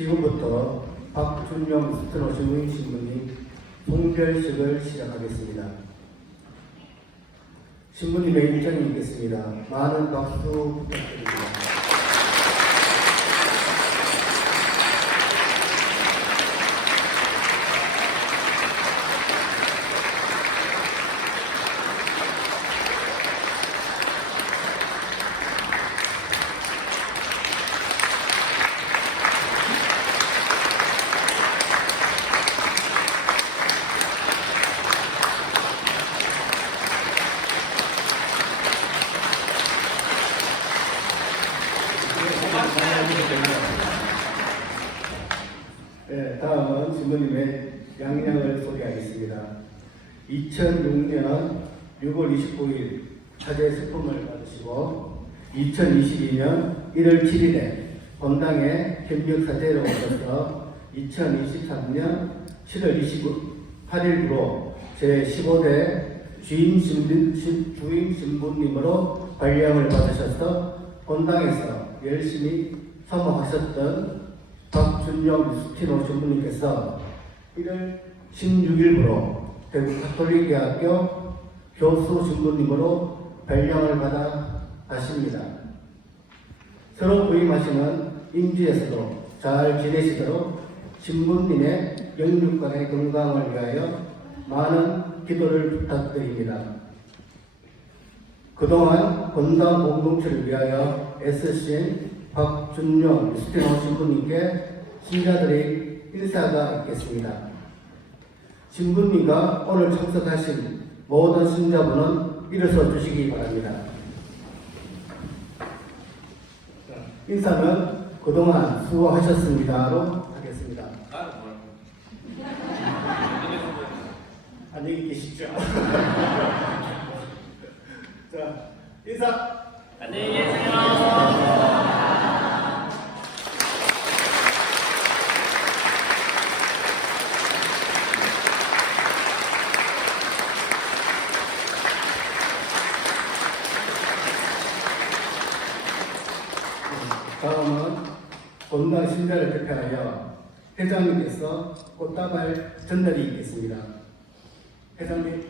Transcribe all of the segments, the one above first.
지금부터 박준영 스트로 신문이 송별식을 시작하겠습니다. 신부님의 일정이 있겠습니다. 많은 박수 부탁드립니다. 네, 다음은 신부님의 양양을 소개하겠습니다. 2006년 6월 29일 사제 스품을 받으시고 2022년 1월 7일에 본당에 협력사제로 오셔서 2023년 7월 28일부로 제15대 주임 신부님으로 발령을 받으셔서 본당에서 열심히 사모하셨던 박준영 스티노 신부님께서 1월 16일부로 대구 가톨릭대학교 교수 신부님으로 발령을 받아 가십니다. 서로 부임하시는 임지에서도 잘 지내시도록 신부님의 영육간의 건강을 위하여 많은 기도를 부탁드립니다. 그동안 건강 공동체를 위하여 애쓰신 박준영 스테노 신부님께 신자들의 인사가 있겠습니다. 신부님과 오늘 참석하신 모든 신자분은 일어서 주시기 바랍니다. 자, 인사는 그동안 수고하셨습니다로 하겠습니다. 안녕히 계십시오. 자, 인사. 안녕히 계세요. 다음은 본당 신자를 대표하여 회장님께서 꽃다발 전달이 있겠습니다. 회장님.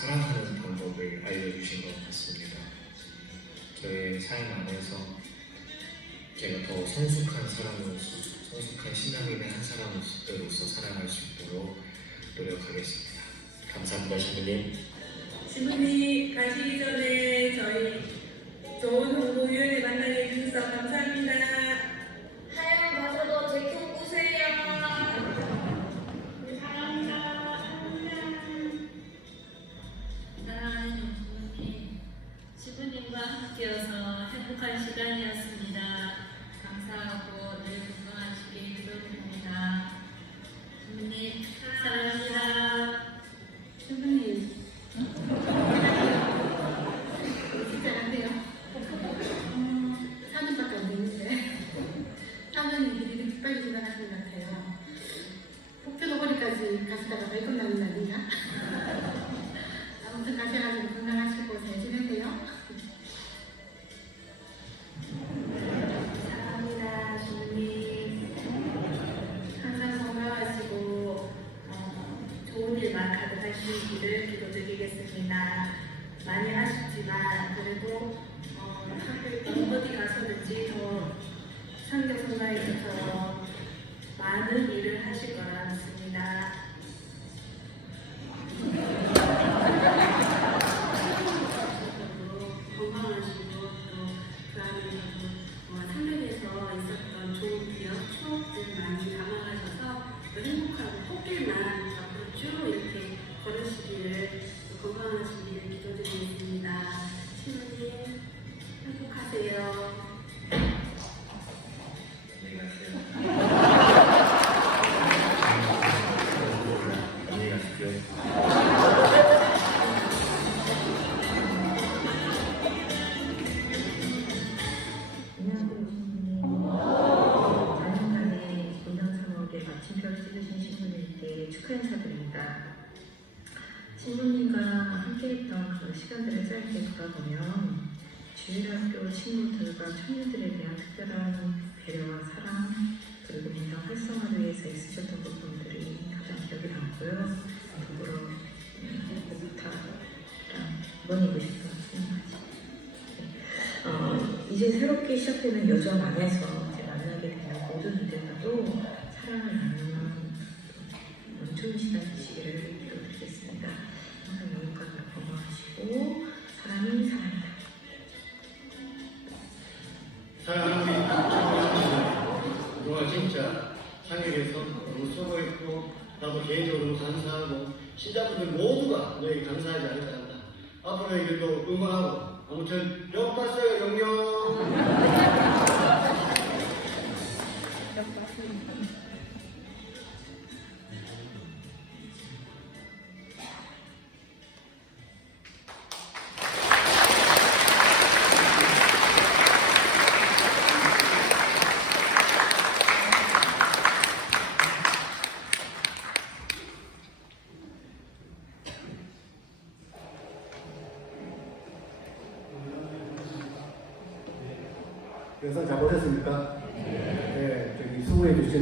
사랑하는 방법을 알려주신 것 같습니다. 저의 삶 안에서 제가 더 성숙한 사람으로서, 성숙한 신앙인의 한 사람으로서 살아갈 수 있도록 노력하겠습니다. 감사합니다, 신부님. 신부님 가시기 전에 저희 좋은 홍보위원회 만나게 해주셔서 감사합니다. 길도 응원하고 아무튼 영 봤어요 영영.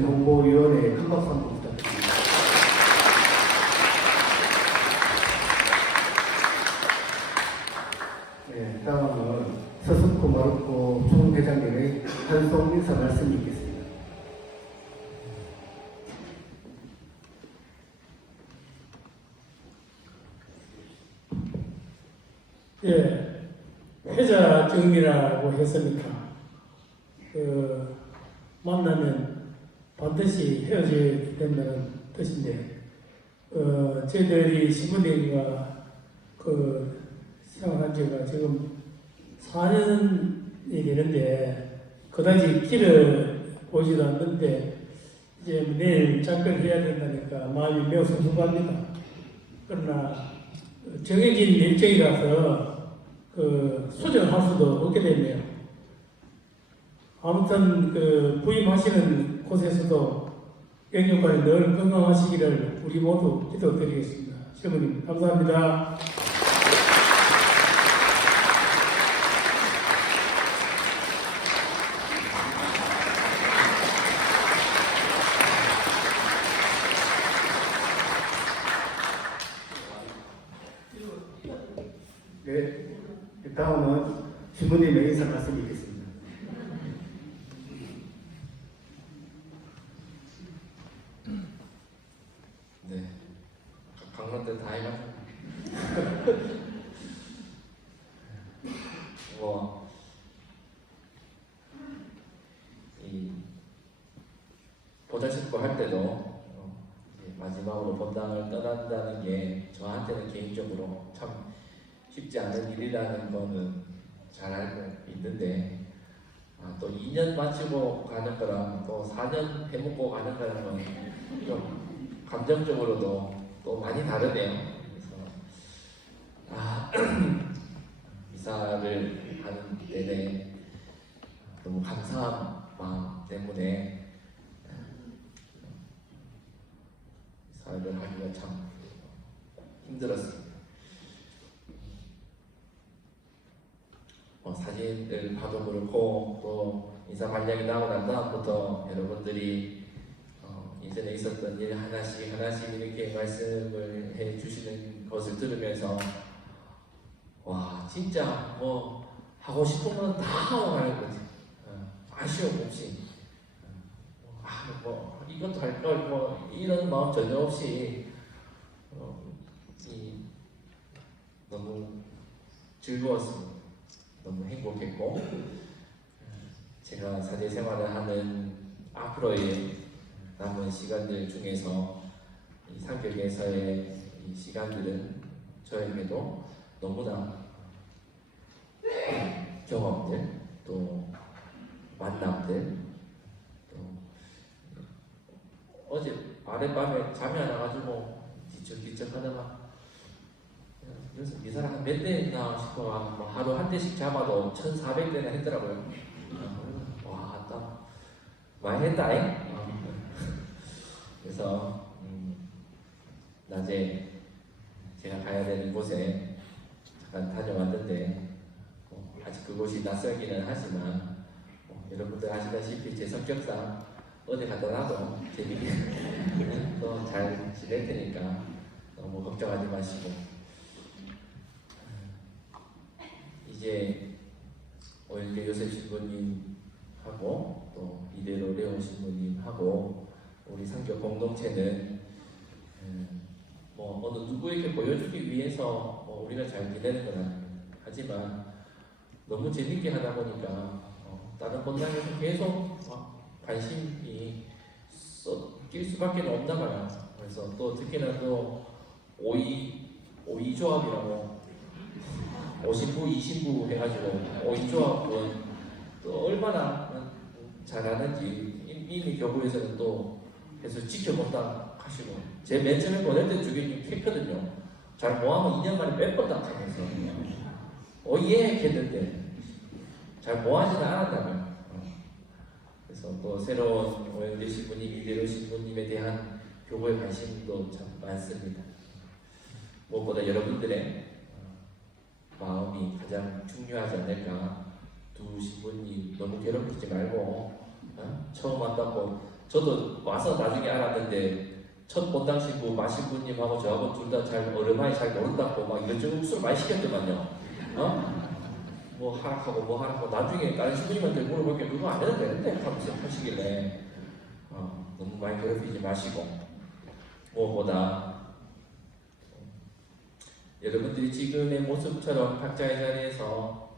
홍보위원회 큰 박수 한번 부탁드립니다. 네, 다음은 서석구 마르코 총회장님의 한송 인사 말씀이 있겠습니다. 예, 회자정이라고 했으니까 그 만나면 반드시 헤어져야 된다는 뜻인데 어, 저희들이 신부님과 그 생활한 지가 지금 4년이 되는데 그다지 길을 보지도 않는데 이제 내일 작별 해야 된다니까 마음이 매우 섭섭합니다. 그러나 정해진 일정이라서 그 수정할 수도 없게 됐네요. 아무튼 그 부임하시는 곳에서도 영육간에 늘 건강하시기를 우리 모두 기도드리겠습니다. 시어머님 감사합니다. 다음은 신부님 명의사 말씀 있겠습니다. 네. 강남 때다 해가지고. 뭐, 이, 보좌식구 할 때도, 어, 이제 마지막으로 본당을 떠난다는 게 저한테는 개인적으로 참 쉽지 않은 일이라는 거는 잘 알고 있는데, 아, 또 2년 마치고 가는 거랑 또 4년 해먹고 가는 거랑 좀 감정적으로도 또 많이 다르네요. 그래서 아, 이사를 하는 내내 너무 감사한 마음 때문에 이사를 하기가 참 힘들었습니다. 뭐 사진을 봐도 그렇고 또 이사 발령이 나고 난 다음부터 여러분들이 어, 이전에 있었던 일 하나씩 하나씩 이렇게 말씀을 해 주시는 것을 들으면서 와 진짜 뭐 하고 싶은 건 다 하고 가는 거지 어, 아쉬움 없이 어, 아, 뭐 이것도 할걸 뭐 이런 마음 전혀 없이 어, 이, 너무 즐거웠습니다. 너무 행복했고 제가 사제 생활을 하는 앞으로의 남은 시간들 중에서 이 상격에서의 이 시간들은 저에게도 너무나 경험들 또 만남들 또 어제 아랫밤에 잠이 안 와가지고 뒤척뒤척 하다가 그래서 이 사람 한몇대 있나 싶어가 뭐 하루 한 대씩 잡아도 1,400대나 했더라고요. 아, 와, 딱 많이 했다잉. 어. 그래서 음, 낮에 제가 가야 되는 곳에 잠깐 다녀왔는데 어, 아직 그곳이 낯설기는 하지만 어, 여러분들 아시다시피 제 성격상 어디 놔도 재밌게 또 잘 지낼 테니까 너무 걱정하지 마시고 이제 오일교 요셉 신부님하고 또 이대로 레온 신부님하고 우리 상교 공동체는 음, 뭐 어느 누구에게 보여주기 위해서 뭐 우리가 잘 지내는 건 아닙니다. 하지만 너무 재밌게 하다 보니까 어, 다른 본당에서 계속 어, 관심이 쏟길 수밖에 없나 봐요. 그래서 또 특히나 또 오이 오이 조합이라고 50부, 20부 해가지고 오이조합은 또 얼마나 잘하는지 이미 교부에서는 또 계속 지켜본다 하시고 제 맨 처음에 보낼 때 주객이 했거든요. 잘 모하면 2년 만에 몇번 당하면서 오예 했는데 잘 모하지는 않았다고요. 어. 그래서 또 새로운 오영재 신부님, 이대로 신부님에 대한 교부의 관심도 참 많습니다. 무엇보다 여러분들의 마음이 가장 중요하지 않을까. 두 신부님 너무 괴롭히지 말고 어? 처음 만났고 저도 와서 나중에 알았는데 첫 본당 신부 마신부님하고 저하고 둘 다잘 어르마이 잘 모른다고 막 이것저것 술 많이 시켰더만요. 어? 뭐 하락하고 뭐 하락하고 나중에 다른 신부님한테 물어볼게 그거 안 해도 되는데 하면서 하시길래 어, 너무 많이 괴롭히지 마시고 무엇보다 여러분들이 지금의 모습처럼 각자의 자리에서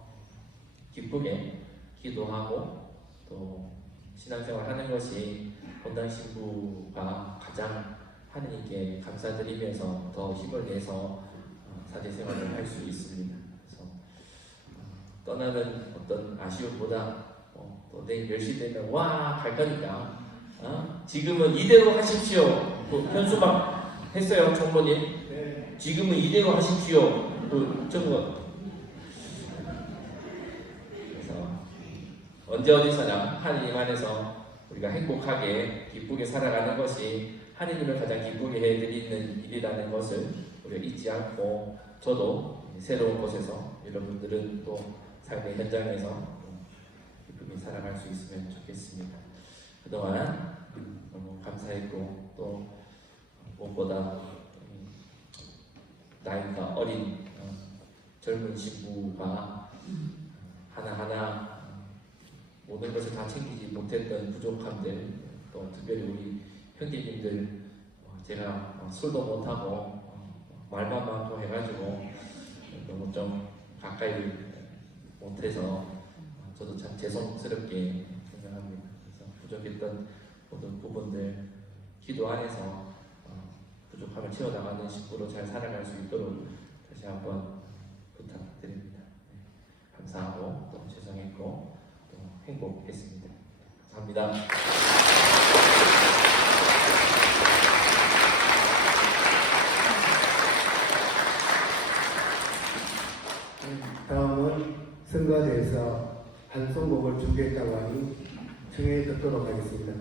기쁘게 기도하고 또 신앙생활 하는 것이 본당 신부가 가장 하느님께 감사드리면서 더 힘을 내서 어, 사제 생활을 할 수 있습니다. 그래서 어, 떠나는 어떤 아쉬움보다 어, 또 내일 10시 되면 와 갈 거니까 어? 지금은 이대로 하십시오. 또 현수막 했어요, 총무님. 지금은 이대로 하십시오. 그 언제 어디서나 하느님 안에서 우리가 행복하게 기쁘게 살아가는 것이 하느님을 가장 기쁘게 해드리는 일이라는 것을 우리가 잊지 않고 저도 새로운 곳에서 여러분들은 또 삶의 현장에서 기쁘게 살아갈 수 있으면 좋겠습니다. 그동안 너무 감사했고 또 무엇보다 나이가 어린 어, 젊은 신부가 하나하나 모든 것을 다 챙기지 못했던 부족함들 또 특별히 우리 형제님들 어, 제가 어, 술도 못하고 어, 말만 많고 해가지고 너무 좀 가까이 못해서 어, 저도 참 죄송스럽게 생각합니다. 그래서 부족했던 모든 부분들 기도 안에서 어, 부족함을 채워나가는 식구로 잘 살아갈 수 있도록 다시 한번 부탁드립니다. 네, 감사하고 또 죄송했고 또 행복했습니다. 감사합니다. 다음은 선거대에서 한 송곡을 준비했다고 하니 청해 듣도록 하겠습니다.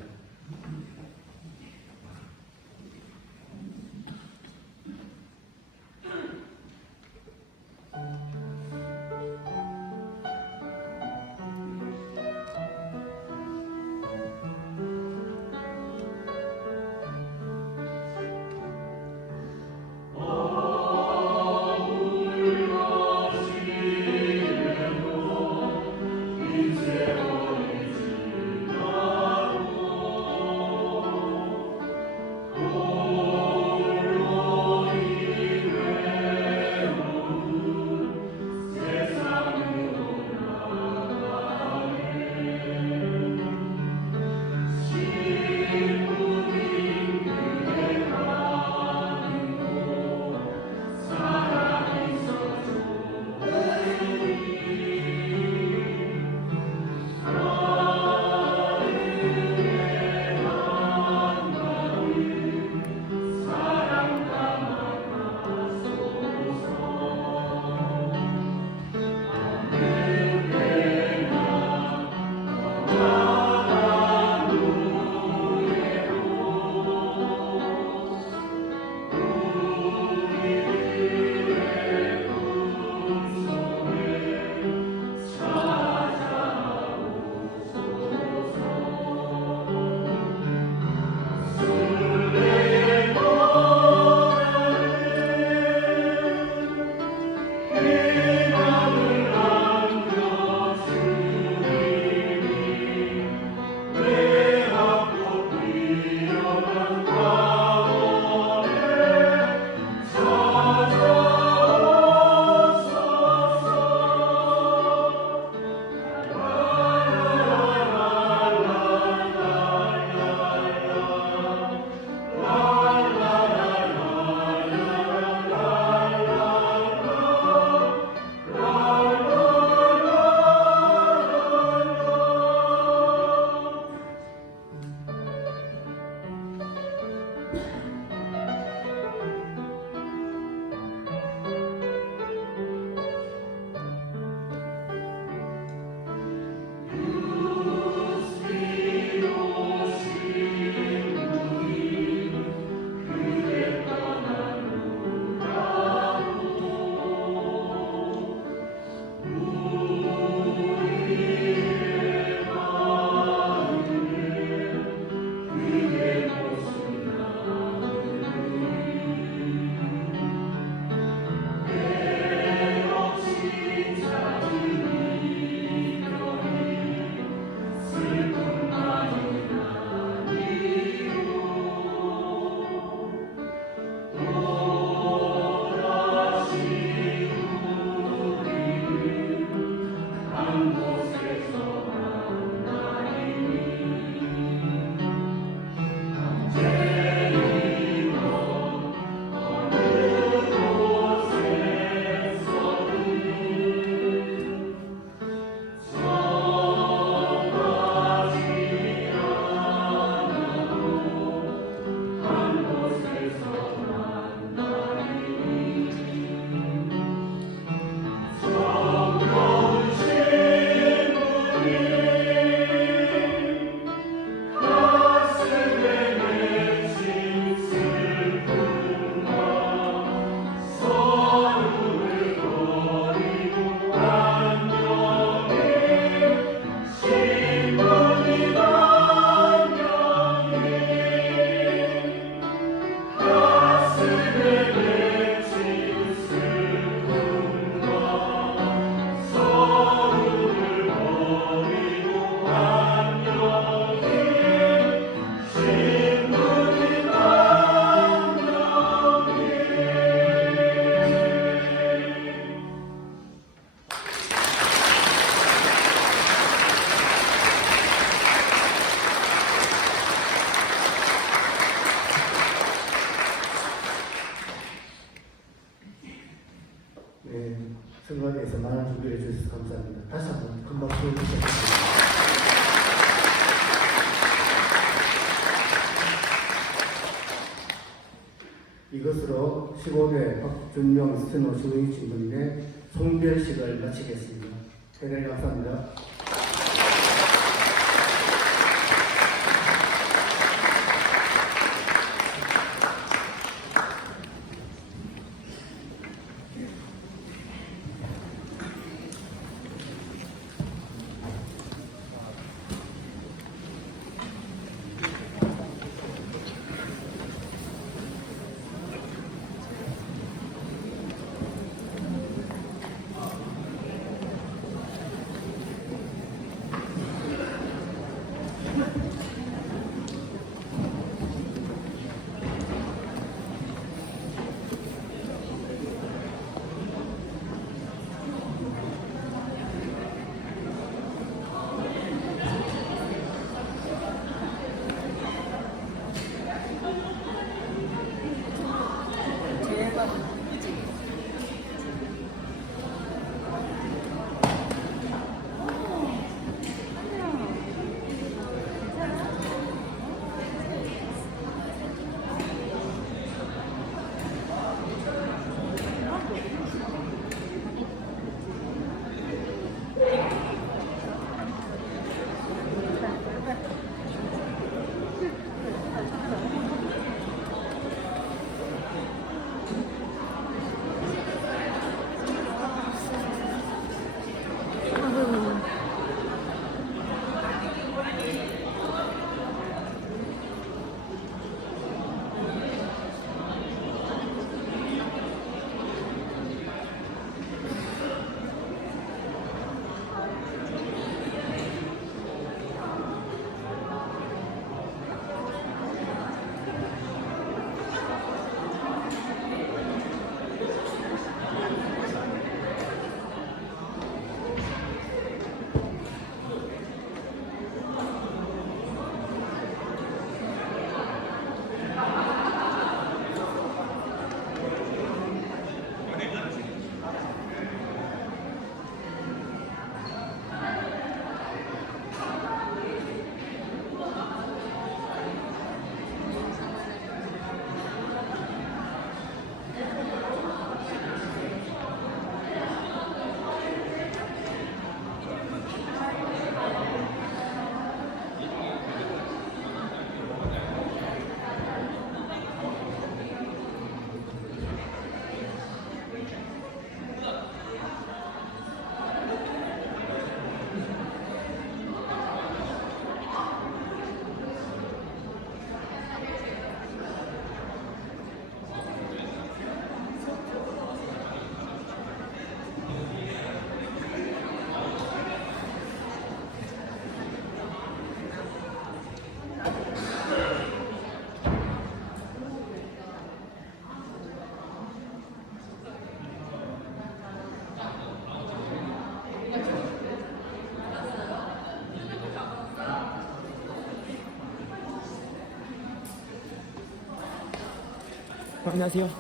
준명 주의 신부님의 송별식을 마치겠습니다. 대단히 감사합니다. 안녕하세요.